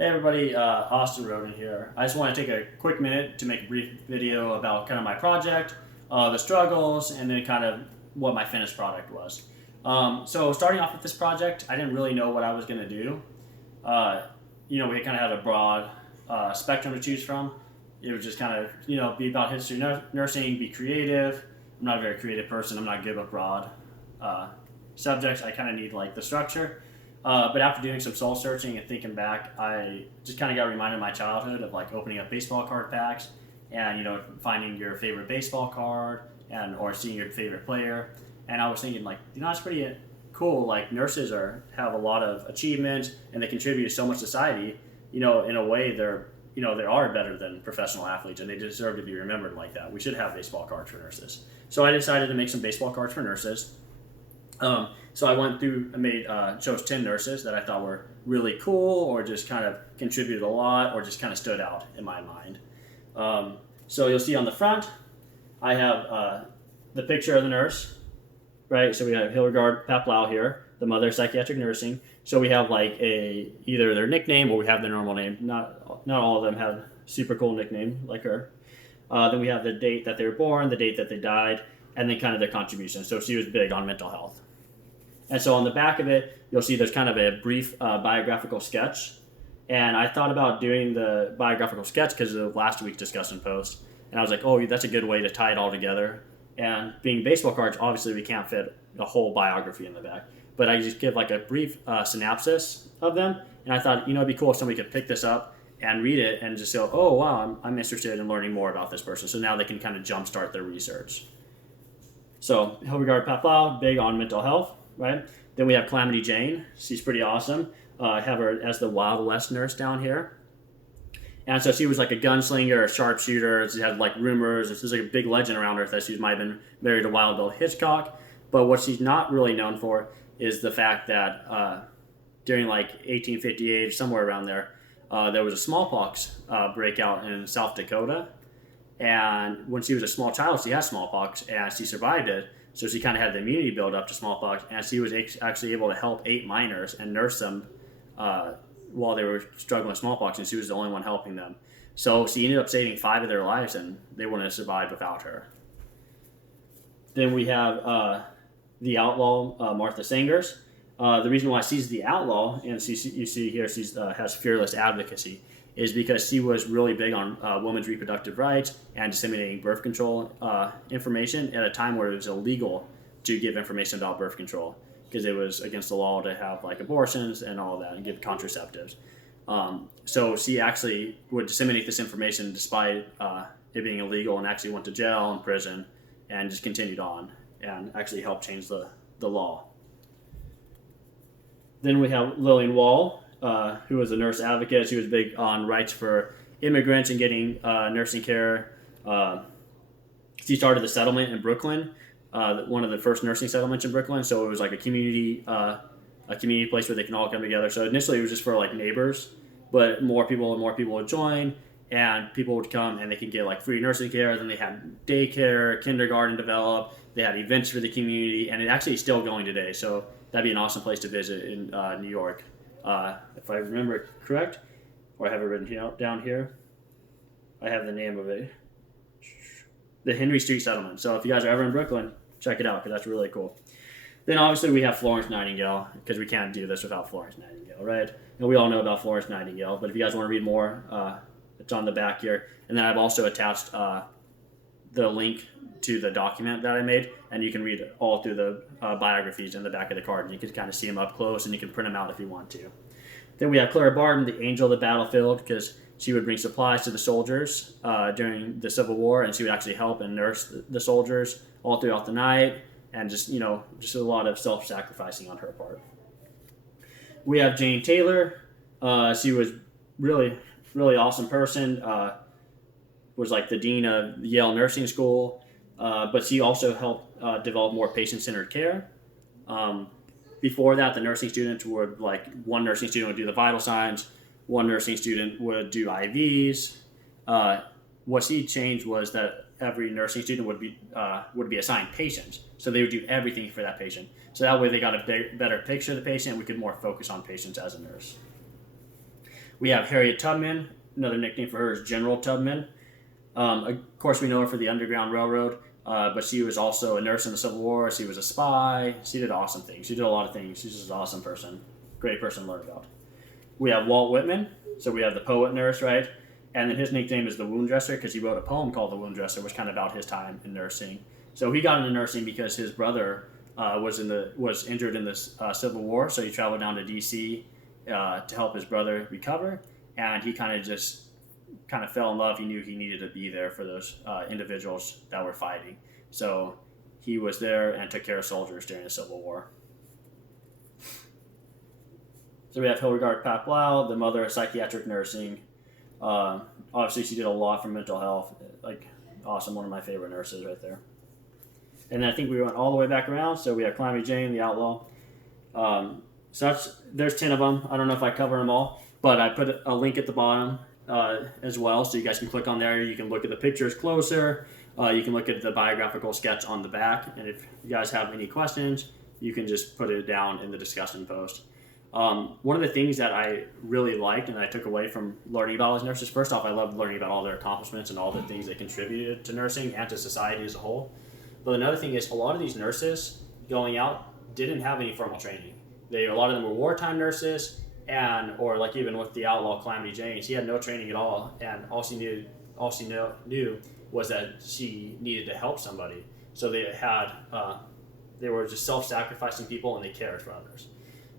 Hey everybody, Austin Roden here. I just want to take a quick minute to make a brief video about kind of my project, the struggles, and then kind of what my finished product was. So starting off with this project, I didn't really know what I was going to do. Uh, we kind of had a broad spectrum to choose from. It would just kind of, be about history, nursing, be creative. I'm not a very creative person. I'm not good with broad uh, subjects. I kind of need like the structure. But after doing some soul searching and thinking back, I just kind of got reminded of my childhood of like opening up baseball card packs and finding your favorite baseball card and or seeing your favorite player. And I was thinking like it's pretty cool. Like nurses have a lot of achievements and they contribute to so much society. In a way they are better than professional athletes and they deserve to be remembered like that. We should have baseball cards for nurses. So I decided to make some baseball cards for nurses. So I went through and chose 10 nurses that I thought were really cool or just kind of contributed a lot or just kind of stood out in my mind. So you'll see on the front, I have the picture of the nurse, right? So we have Hildegard Paplau here, the mother of psychiatric nursing. So we have like either their nickname or we have their normal name. Not all of them have super cool nickname like her. Then we have the date that they were born, the date that they died, and then kind of their contribution. So she was big on mental health. And so on the back of it, you'll see there's kind of a brief biographical sketch. And I thought about doing the biographical sketch because of last week's discussion post. And I was like, oh, that's a good way to tie it all together. And being baseball cards, obviously we can't fit a whole biography in the back. But I just give like a brief synopsis of them. And I thought, it'd be cool if somebody could pick this up and read it and just go, oh, wow, I'm interested in learning more about this person. So now they can kind of jumpstart their research. So Hildegard Paplau, big on mental health. Right? Then we have Calamity Jane. She's pretty awesome. I have her as the Wild West nurse down here. And so she was like a gunslinger, a sharpshooter. She had like rumors. There's like a big legend around her that she might have been married to Wild Bill Hitchcock. But what she's not really known for is the fact that during like 1858, somewhere around there was a smallpox breakout in South Dakota. And when she was a small child, she had smallpox and she survived it. So she kind of had the immunity build up to smallpox, and she was actually able to help 8 minors and nurse them while they were struggling with smallpox, and she was the only one helping them. So she ended up saving 5 of their lives, and they wouldn't have survived without her. Then we have the outlaw, Martha Sangers. The reason why she's the outlaw, and you see here she has fearless advocacy, is because she was really big on women's reproductive rights and disseminating birth control information at a time where it was illegal to give information about birth control because it was against the law to have like abortions and all that and give contraceptives. So she actually would disseminate this information despite it being illegal and actually went to jail and prison and just continued on and actually helped change the law. Then we have Lillian Wall, who was a nurse advocate. She was big on rights for immigrants and getting nursing care. She started the settlement in Brooklyn, one of the first nursing settlements in Brooklyn. So it was like a community place where they can all come together. So initially it was just for like neighbors, but more people would join, and people would come and they could get like free nursing care. Then they had daycare, kindergarten develop. They had events for the community, and it actually is still going today. So that'd be an awesome place to visit in New York. If I remember it correct, or I have it written down here, I have the name of it. The Henry Street Settlement. So if you guys are ever in Brooklyn, check it out because that's really cool. Then obviously we have Florence Nightingale because we can't do this without Florence Nightingale, right? And we all know about Florence Nightingale, but if you guys want to read more, it's on the back here. And then I've also attached the link to the document that I made, and you can read all through the biographies in the back of the card, and you can kind of see them up close, and you can print them out if you want to. Then we have Clara Barton, the angel of the battlefield, because she would bring supplies to the soldiers during the Civil War, and she would actually help and nurse the soldiers all throughout the night, and just a lot of self-sacrificing on her part. We have Jane Taylor. She was really, really awesome person. Was like the dean of Yale Nursing School. But she also helped develop more patient-centered care. Before that, the nursing students would, one nursing student would do the vital signs, one nursing student would do IVs. What she changed was that every nursing student would be assigned patients, so they would do everything for that patient. So that way they got a better picture of the patient, and we could more focus on patients as a nurse. We have Harriet Tubman. Another nickname for her is General Tubman. Of course, we know her for the Underground Railroad, but she was also a nurse in the Civil War. She was a spy. She did awesome things. She did a lot of things. She's just an awesome person. Great person to learn about. We have Walt Whitman. So we have the poet nurse, right? And then his nickname is the Wound Dresser because he wrote a poem called The Wound Dresser, which kind of about his time in nursing. So he got into nursing because his brother was injured in the Civil War. So he traveled down to D.C. To help his brother recover, and he kind of fell in love. He knew he needed to be there for those individuals that were fighting. So he was there and took care of soldiers during the Civil War. So we have Hildegard Paplau, the mother of psychiatric nursing. Obviously, she did a lot for mental health. Like, awesome, one of my favorite nurses right there. And then I think we went all the way back around. So we have Calamity Jane, the outlaw. So there's 10 of them. I don't know if I cover them all, but I put a link at the bottom as well, so you guys can click on there. You can look at the pictures closer. You can look at the biographical sketch on the back. And if you guys have any questions, you can just put it down in the discussion post. One of the things that I really liked and I took away from learning about all these nurses, first off, I loved learning about all their accomplishments and all the things they contributed to nursing and to society as a whole. But another thing is a lot of these nurses going out didn't have any formal training. A lot of them were wartime nurses, or like even with the outlaw Calamity Jane, she had no training at all, and all she knew was that she needed to help somebody. So they were just self-sacrificing people, and they cared for others.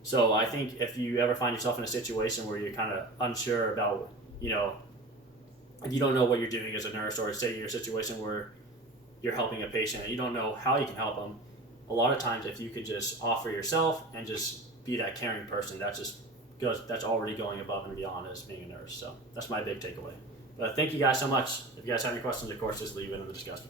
So I think if you ever find yourself in a situation where you're kind of unsure about, if you don't know what you're doing as a nurse, or say you're in a situation where you're helping a patient and you don't know how you can help them, a lot of times if you could just offer yourself and just be that caring person, that's already going above and beyond as being a nurse. So that's my big takeaway. But thank you guys so much. If you guys have any questions, of course, just leave it in the discussion.